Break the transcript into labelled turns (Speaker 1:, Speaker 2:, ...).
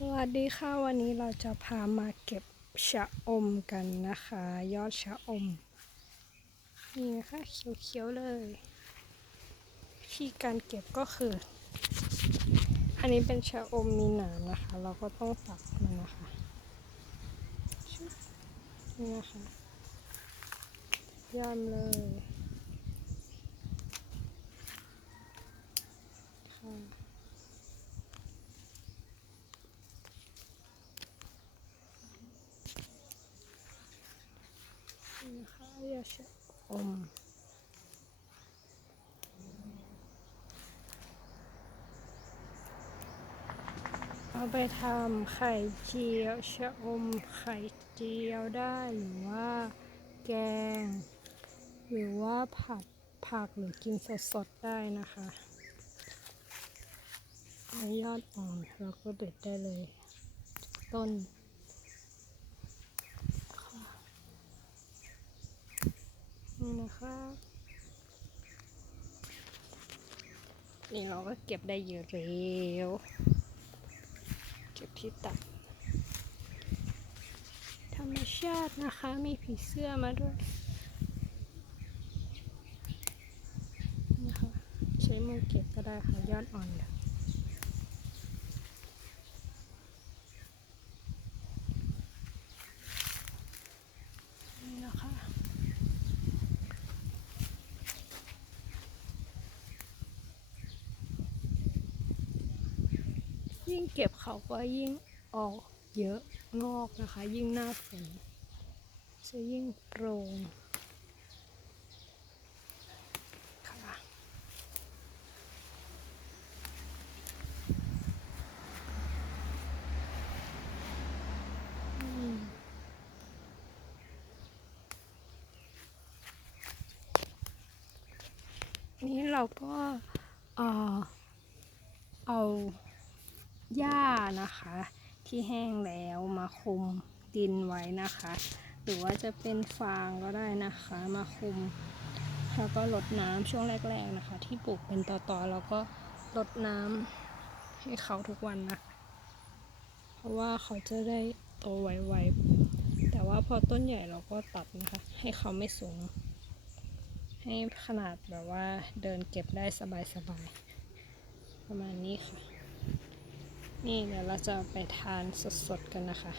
Speaker 1: สวัสดีค่ะ วันนี้เราจะพามาเก็บชะอมกันนะคะ ยอดชะอม นี่นะคะเขียวๆเลยที่การเก็บก็คือ อันนี้เป็นชะอมมีหนามนะคะ เราก็ต้องตัดมันนะคะนี่นะคะย่ำเลยค่ะ นะคะยาชะอมเอาไปทำไข่เจียวชะอมไข่เจียวได้หรือว่าแกง หรือว่าผัดผักหรือกินสดๆได้นะคะในยอดอ่อนเราก็เด็ดได้เลย ต้น นี่นะคะ นี่เราก็เก็บได้เยอะเร็วเก็บที่ตัดธรรมชาตินะคะ มีผีเสื้อมาด้วยนะคะใช้มือเก็บก็ได้ค่ะยอดอ่อนเลยนี่นะคะ ยิ่งเก็บเขาก็ยิ่งออกเยอะงอกนะคะ ยิ่งหน้าฝนจะยิ่งโปร่งค่ะนี่เราก็เอ่อเอา หญ้านะคะ ที่แห้งแล้วมาคลุมดินไว้นะคะ หรือว่าจะเป็นฟางก็ได้นะคะ มาคลุมแล้วก็รดน้ำช่วงแรก ๆนะคะ ที่ปลูกเป็นต่อๆแล้วก็รดน้ำให้เขาทุกวันนะ เพราะว่าเขาจะได้โตไวๆแต่ว่าพอต้นใหญ่เราก็ตัดนะคะ ให้เขาไม่สูง ให้ขนาดแบบว่าเดินเก็บได้สบายๆประมาณนี้ค่ะ นี่เดี๋ยวเราจะไปทานสดๆกันนะคะ